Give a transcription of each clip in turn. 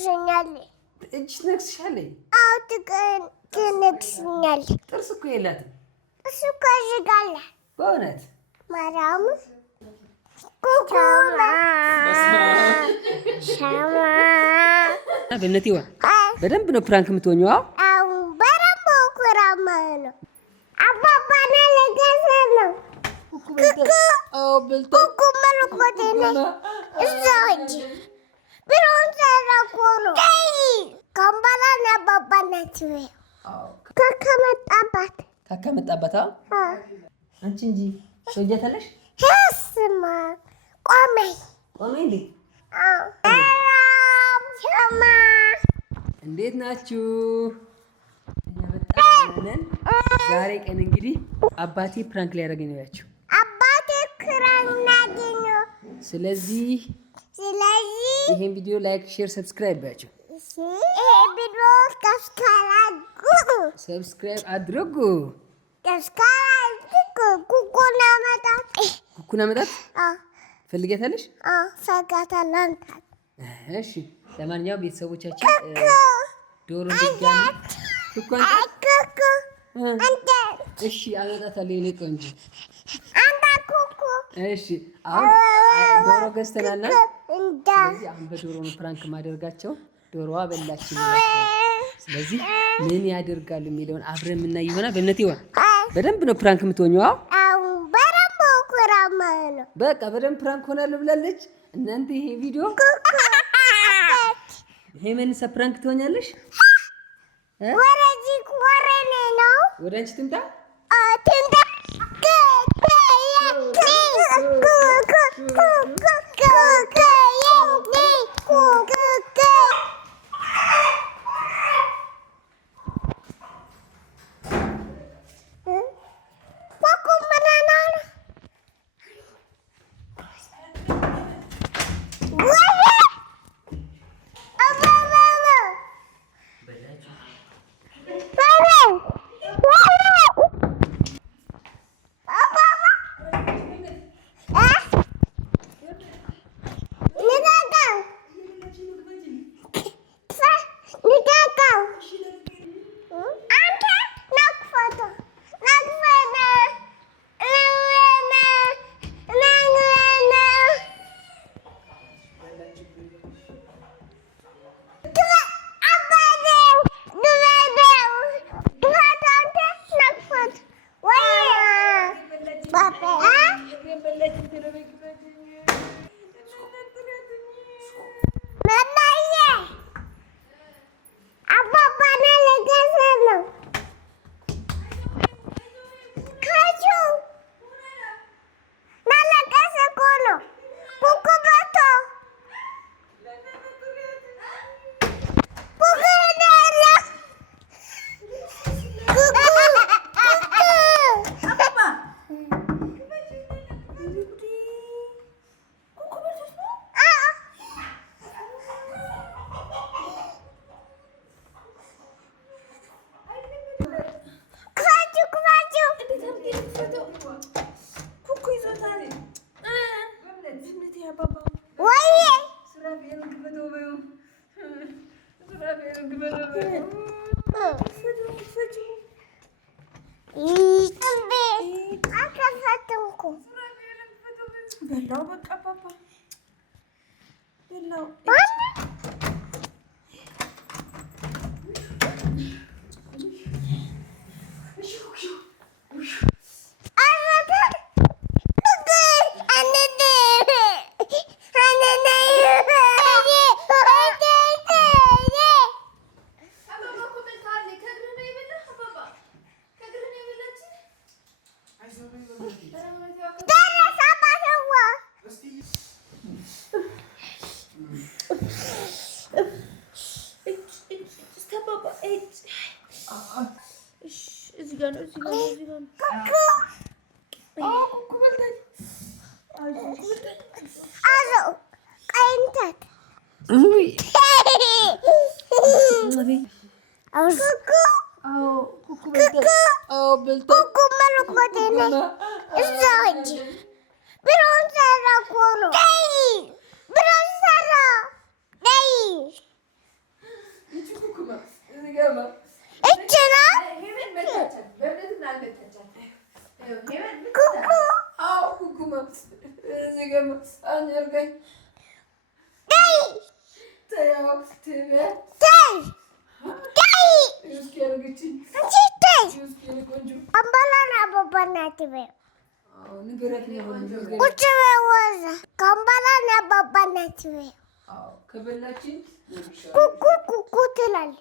ትነክሰኛለህ። እጅ ትነክስሻለህ? አዎ ትነክሰኛለህ። ጥርስ እኮ የላትም። እሱ እኮ እዚህ ጋር አለ። በእውነት ማርያም ኩኩማ ሻማ በእነቴዋ በደንብ ነው ፕራንክ የምትሆኚው። አዎ በደንብ ኩራማ ነው። አባባ ለገሰ ነው። ኩኩ መልኮቴ ነው። እዛ ሂጅ ብሎን ሰራኮኑ ካምባላ አባባ ናቸው። ካከመጣባት አንቺ እንጂ ሰውዬታለሽ። ስማ ቆመኝ እንዴ! ሻማ እንዴት ናችሁ? እኛ በጣም ነን። ዛሬ ቀን እንግዲህ አባቴ ፕራንክ ሊያደርገኝ ነው ያቸው። አባቴ ፕራንክ ናገኘው። ስለዚህ ይሄን ቪዲዮ ላይክ፣ ሼር፣ ሰብስክራይብ ባያቸው። ይሄ ቪዲዮ ሰብስክራይብ አድርጉ። ኩኩና መጣት ፈልጌታለሽ? ፈጋታለሁ። እሺ ለማንኛውም ቤተሰቦቻችን ዶሮ ድጋሚ እሺ አመጣታለሁ። የኔ ቆንጆ እሺ አሁን ዶሮ ገዝተናልና ስለዚህ አሁን በዶሮ ነው ፕራንክ ማደርጋቸው። ዶሮዋ በላችን። ስለዚህ ምን ያደርጋሉ የሚለውን አብረን የምናይ ይሆናል። በእነቴዋ በደንብ ነው ፕራንክ የምትሆኚው። አዎ በደንብ ኩራማ ነው። በቃ በደንብ ፕራንክ ሆናለሁ ብላለች። እናንተ ይሄ ቪዲዮ ሄመንሳ ፕራንክ ትሆኛለሽ። ወረጂ ወረኔ ነው። ወደ አንቺ ትምጣ በላው በቃ ፓፓ በላው። እዚህ ጋር ነው። ኩኩ ትላለች።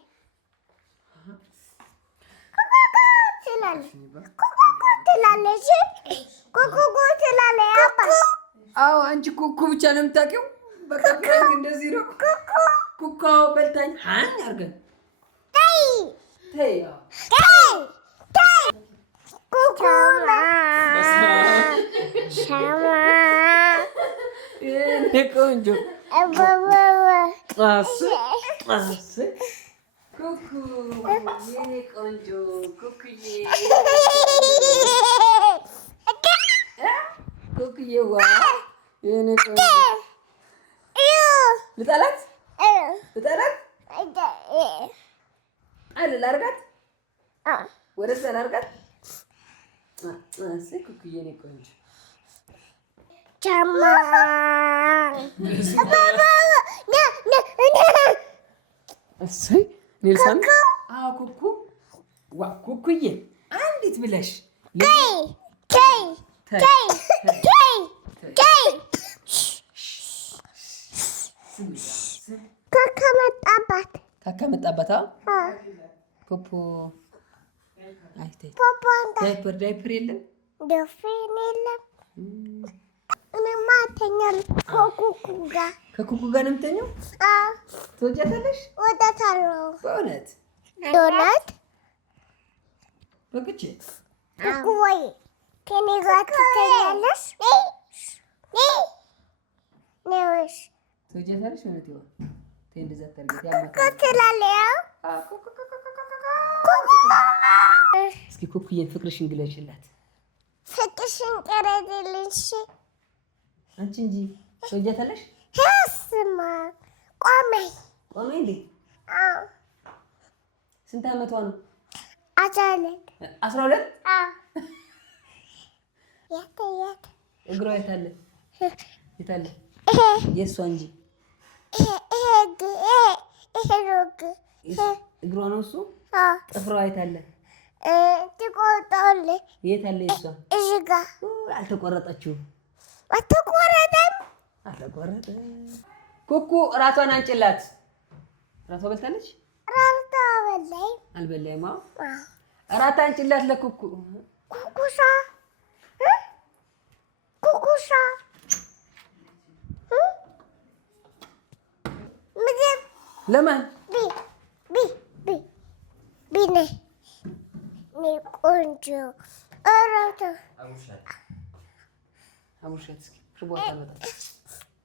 አዎ አንቺ ኩኩ ብቻ ነው የምታውቂው። በቃ ፍራንክ እንደዚህ ነው። ኩኩ በልታኝ አን አርገን ተይ ቆንጆ ኩኩ የኔ ቆንጆ ኩኩዬ ኩኩዬዋ የኔ ቆንጆ ልጣላት አይደል አድርጋት ወደዛ ላድርጋት። ኩኩዬ የኔ ቆንጆ ጫማ እሰይ ኔልሰን ኩኩ ኩኩዬ አንዲት ብለሽ ካከመጣባት ፖፖ ዳይፐር የለም እኔማ እተኛለሁ ከኩኩ ጋር ነው የምተኛው። ትወጃታለሽ? እወዳታለሁ። በእውነት በቅቼ ኩኩ ወይ ከእኔ ጋር ትተኛለሽ? ትወጃታለሽ? እውነት ይሆን እንደዛ እስኪ ኩኩዬን ፍቅርሽን ግለጭላት። ፍቅርሽን ቀረድልሽ አንቺ እንጂ ትወጃታለሽ? ስማ ቆመኝ እንዴ? ስንት ዓመቷ ነው? 12 እግሯ የት አለ? የእሷ እንጂ እግሯ ነው እሱ። ጥፍሯ የት አለ? ትቆርጣለች። የት አለ የእሷ? እዚህ ጋር አልተቆረጠችውም። አልተቆረጠም። ኩኩ እራቷን አንጭላት። እራቷ በልታለች? እራቷ አልበላይም። እራት አንጭላት ለኩኩ። ኩኩሻ ምግብ ለማን ቢኔ ቆንጆ እራቷ አሙሻት እስኪ ሽቦታ በጣም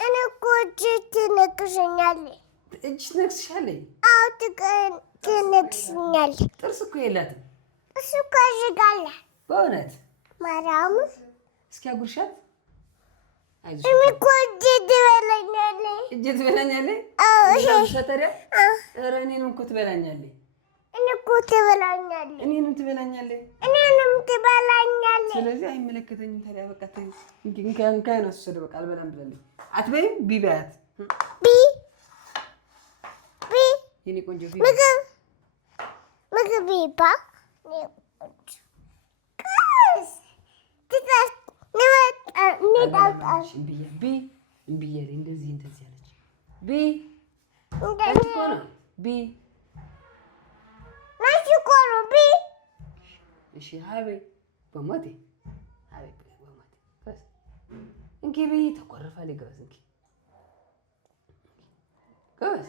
እኔ እኮ እጅ ትነክሰኛለች። እጅ ትነክስሻለች? አዎ ትነክሰኛለች። ጥርስ እኮ የላትም። እሱ እኮ እዚህ ጋር አለ። በእውነት ማርያም እስኪ አጉርሻት። አይዞሽ እኔ እኮ እጅ ትበላኛለች። እጅ ትበላኛለች? አዎ ሰተሪያ ኧረ እኔንም እኮ ትበላኛለች። እኔ እኮ ትበላኛለች። እኔንም ትበላኛለች። ስለዚህ አይመለከተኝም። ታዲያ በቃ እንካይ ነው እሱ በቃ አልበላም ብላለች። አትበይም? ቢ በያት። የኔ ቆንጆ ምግብ ይባ እምቢ እያለኝ እንደዚህ አለች። ቢ እሺ ሀቤ በሞቴ እንኪ በይ ተቆረፋለች። ገበዝ እንኪ ገበዝ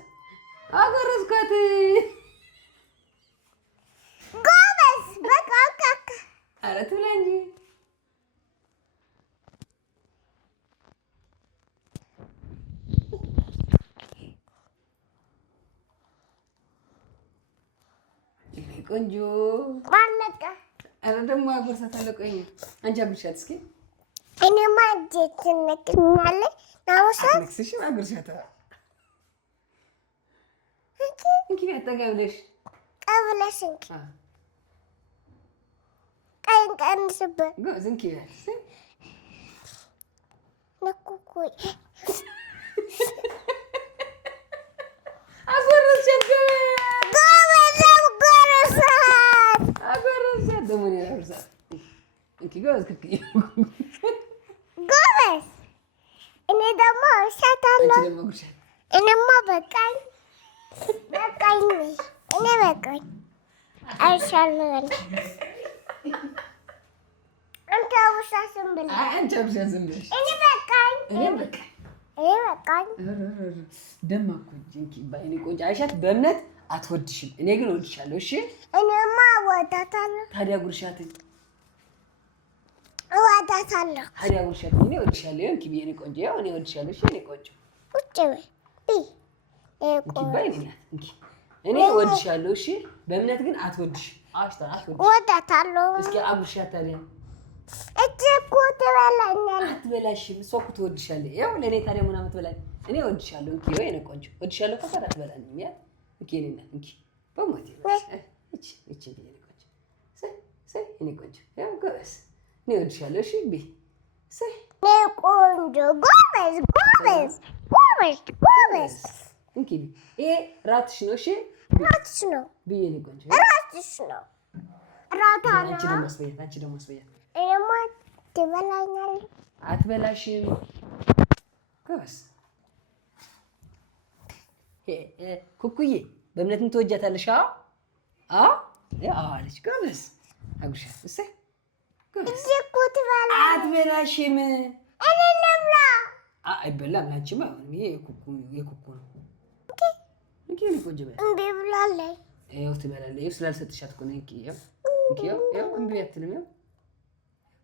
አገረዝኳት። ጎበዝ በቃ ኧረ ትብላ እንጂ ቆንጆ ማለቀ። ኧረ ደግሞ አጎርሳታለሁ። ቆይ አንቺ አጉርሻት እስኪ። እኔማ እጄ ትነክሰኛለች። አትነክስሽም። አጉርሻታለሁ። እንኪ ጠጋ ብለሽ ቀብለሽ እንኪ ቀይን ቀንስበት። ጎበዝ እንኪ ነኩኩ ጎበዝ ኩኩዬ ጎበዝ። እኔ ደግሞ እሸታለሁ። አንቺ ደግሞ ጉርሻት እኔማ በቃኝ እኔ በቃኝ አይሻልም። አንተ ውሻ ዝም ብለህ አንቺ ብቻ ዝም ብለሽ እኔ በቃኝ እኔም በቃ ደማኩ እንጂ ባይኔ ቆንጆ አይሻት በእምነት አትወድሽም። እኔ ግን እወድሻለሁ። እሺ እኔማ እወዳታለሁ። ታዲያ ጉርሻትን እወዳታለሁ። ታዲያ ጉርሻትን እኔ እወድሻለሁ። እንኪ የእኔ ቆንጆ ያው እኔ እወድሻለሁ። እሺ እኔ ቆንጆ ቁጭ በይ እንኪ ባይኔ ናት። እንኪ እኔ እወድሻለሁ። እሺ በእምነት ግን አትወድሽም። አትወድሽም። እወዳታለሁ። እስኪ አጉርሻት ታዲያ እቺ እኮ ትበላኛለች። አትበላሽም። እሷ እኮ ትወድሻለች። ያው ለእኔ ታዲያ ምን አትበላኝ? እኔ እወድሻለሁ። እንኪ ወይ የእኔ ቆንጆ እወድሻለሁ። ከፈራ አትበላኝም። ያ እንኪ የእኔ እናት እንኪ በሞቴ እቺ የእኔ ቆንጆ የእኔ ቆንጆ ያው ጎበዝ እኔ እወድሻለሁ። እሺ ቢ እኔ ቆንጆ ጎበዝ እንኪ ይሄ ራትሽ ነው። እሺ ራትሽ ነው ብዬ የእኔ ቆንጆ ራትሽ ነው። ራታ ነው። አንቺ ደግሞ አስበያት። አንቺ ደግሞ አስበያት። እኔማ ትበላኛለች። አትበላሽም። ጎበዝ ኩኩዬ በእምነትም ትወጃታለሽ? አዎ አለች። ጎበዝ አጉርሻት። እሰይ ጎበዝ። እቺ እኮ ትበላለች። አትበላሽም። እኔ ልብላ። አይበላም። ላንቺማ ይሄ የኩኩ ነው። እንኪ ቆንጆ በይ። እምቢ ብላለች። ይኸው ትበላለች። ይኸው ስላልሰጥሻት እኮ ነው። ይኸው እምቢ አትልም። ይኸው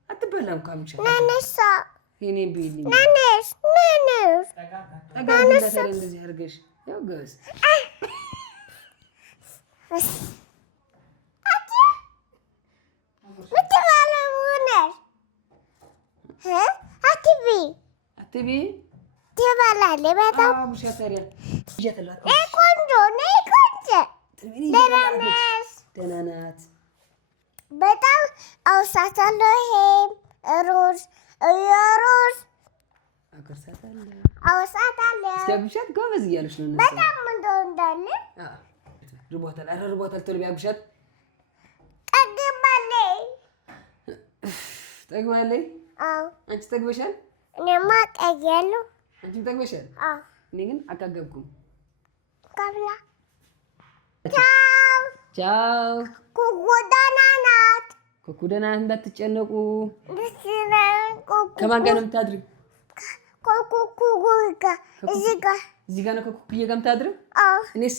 አትበላም እኮ አምጪ ናነሳ የኔ ቤሊ ናነስ ጠጋግለታ እንደዚህ አድርገሽ ያው ጎበዝ አትቢ ትበላለች። በጣም ቆንጆ ደህና ነሽ? ደህና ናት። በጣም አውሳታለሁ። ይሄም ሩዝ አውሳታለሁ። ሲያጉሻት ጎበዝ እያለች ነው። በጣም እንዳለ ርቦታል። ኧረ ርቦታል። ቶሎ ቢያጉሻት ጠግባለች። አንቺ ጠግበሻል? እኔማ ጠግያለሁ። አንቺም ጠግበሻል? እኔ ግን አልጠገብኩም። ካብላ ቻው። ኩኩ ደህና ናት። ኩኩ ደህና ናት። እንዳትጨነቁ። ከማን ጋር ነው የምታድሪው? ከኩኩ ጋር እዚህ ጋር ነው ከኩኩዬ ጋር የምታድሪው? እኔሳ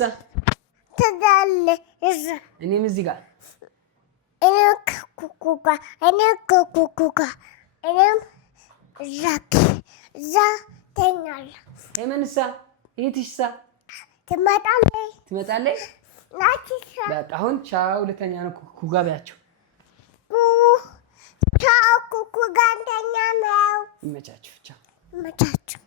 ትሄዳለች እዛ። እኔም እዚህ ጋር እኔም ከኩኩ ጋር እኔም እዛ ተኛለሁ። የምንሳ እህትሽሳ ትመጣለች። በቃ አሁን ቻው። ሁለተኛ ነው ኩኩ ጋር በያቸው። ቻው ኩኩ ጋር እንተኛ ነው። ይመቻችሁ። ቻው። ይመቻችሁ።